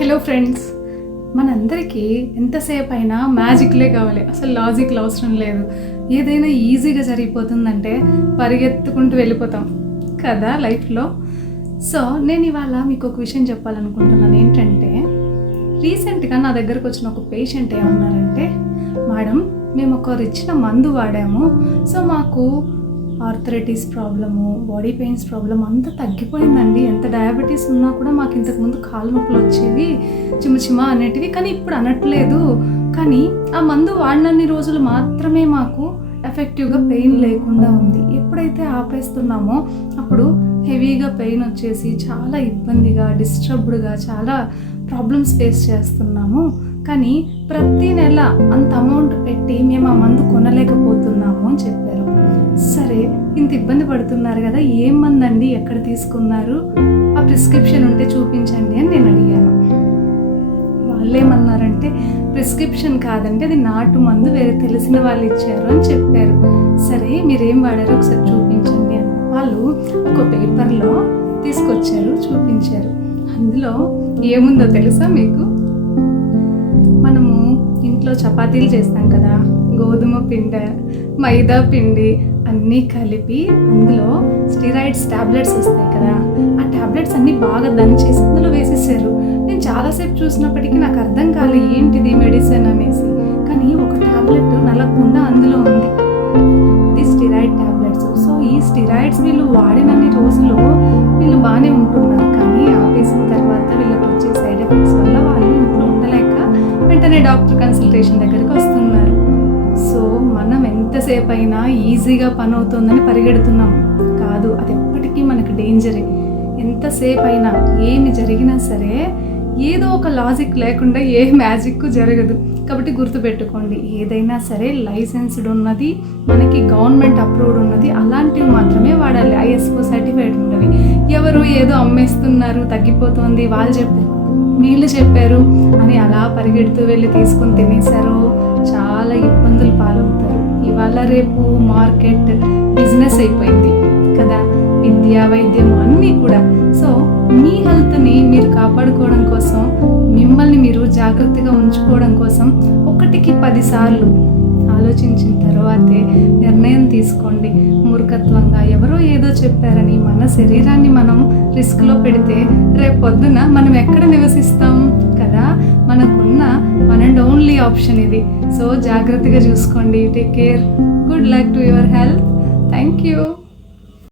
Hello friends, మనందరికీ ఎంతసేపు అయినా మ్యాజిక్లే కావాలి, అసలు లాజిక్లు అవసరం లేదు. ఏదైనా ఈజీగా జరిగిపోతుందంటే పరిగెత్తుకుంటూ వెళ్ళిపోతాం కదా లైఫ్లో. సో నేను ఇవాళ మీకు ఒక విషయం చెప్పాలనుకుంటున్నాను. ఏంటంటే రీసెంట్గా నా దగ్గరకు వచ్చిన ఒక పేషెంట్ ఏమన్నారంటే, మేడం మేము ఒకరు ఇచ్చిన మందు వాడాము, సో మాకు arthritis problem, body pains problem అంతా తగ్గిపోయిందండి. ఎంత డయాబెటీస్ ఉన్నా కూడా మాకు ఇంతకుముందు కాళ్ళ నొప్పులు వచ్చేవి, చిమ అనేటివి, కానీ ఇప్పుడు అనట్లేదు. కానీ ఆ మందు వాడినన్ని రోజులు మాత్రమే మాకు ఎఫెక్టివ్గా పెయిన్ లేకుండా ఉంది. ఎప్పుడైతే ఆపేస్తున్నామో అప్పుడు హెవీగా పెయిన్ వచ్చేసి చాలా ఇబ్బందిగా, డిస్టర్బ్డ్గా, చాలా ప్రాబ్లమ్స్ ఫేస్ చేస్తున్నాము. కానీ ప్రతి నెల అంత అమౌంట్ పెట్టి మేము ఆ మందు కొనలేకపోతున్నాము అని చెప్పారు. సరే, ఇంత ఇబ్బంది పడుతున్నారు కదా, ఏం మందండి, ఎక్కడ తీసుకున్నారు, ఆ ప్రిస్క్రిప్షన్ ఉంటే చూపించండి అని నేను అడిగాను. వాళ్ళు ఏమన్నారంటే, ప్రిస్క్రిప్షన్ కాదంటే అది నాటు మందు, వేరే తెలిసిన వాళ్ళు ఇచ్చారు అని చెప్పారు. సరే మీరేం వాడారో ఒకసారి చూపించండి అని వాళ్ళు ఒక పేపర్లో తీసుకొచ్చారు, చూపించారు. అందులో ఏముందో తెలుసా మీకు? మనము ఇంట్లో చపాతీలు చేస్తాం కదా, గోధుమ పిండి, మైదా పిండి అన్నీ కలిపి అందులో స్టెరాయిడ్స్ టాబ్లెట్స్ వస్తాయి కదా, ఆ టాబ్లెట్స్ అన్నీ బాగా దంచేసి అందులో వేసేసారు. నేను చాలాసేపు చూసినప్పటికీ నాకు అర్థం కాలే ఏంటిది మెడిసిన్ అనేసి. కానీ ఒక టాబ్లెట్ నలగకుండా అందులో ఉంది, ఇది స్టెరాయిడ్ టాబ్లెట్స్. సో ఈ స్టెరాయిడ్స్ వీళ్ళు వాడినన్ని రోజులు వీళ్ళు బాగానే ఉంటున్నారు, కానీ ఆపేసిన తర్వాత వీళ్ళకి వచ్చే సైడ్ ఎఫెక్ట్స్ వల్ల వాళ్ళు ఇంట్లో ఉండలేక వెంటనే డాక్టర్ కన్సల్టేషన్ దగ్గరికి వస్తున్నారు. సో మనం ఎంతసేపు అయినా ఈజీగా పని అవుతుందని పరిగెడుతున్నాం కాదు, అది ఎప్పటికీ మనకు డేంజరే. ఎంతసేపు అయినా ఏమి జరిగినా సరే ఏదో ఒక లాజిక్ లేకుండా ఏ మ్యాజిక్ జరగదు. కాబట్టి గుర్తుపెట్టుకోండి, ఏదైనా సరే లైసెన్స్డ్ ఉన్నది, మనకి గవర్నమెంట్ అప్రూవ్డ్ ఉన్నది, అలాంటివి మాత్రమే వాడాలి. ISO సర్టిఫైడ్ ఉన్నవి. ఎవరు ఏదో అమ్మేస్తున్నారు, తగ్గిపోతుంది, వాళ్ళు చెప్పారు, వీళ్ళు చెప్పారు అని అలా పరిగెడుతూ వెళ్ళి తీసుకొని తినేశారు, చాలా ఇబ్బందులు పాలవుతారు. ఇవాళ రేపు మార్కెట్ బిజినెస్ అయిపోయింది కదా, విద్య, వైద్యం అన్నీ కూడా. సో మీ హెల్త్ని మీరు కాపాడుకోవడం కోసం, మిమ్మల్ని మీరు జాగ్రత్తగా ఉంచుకోవడం కోసం 1కి 10 సార్లు ఆలోచించిన తర్వాతే నిర్ణయం తీసుకోండి. మూర్ఖత్వంగా ఎవరో ఏదో చెప్పారని మన శరీరాన్ని మనం రిస్క్లో పెడితే రేపు పొద్దున మనం ఎక్కడ నివసిస్తాం కదా. మనకున్న వన్ అండ్ ఓన్లీ ఆప్షన్ ఇది. సో జాగ్రత్తగా చూసుకోండి. Take care. Good luck to your health. Thank you.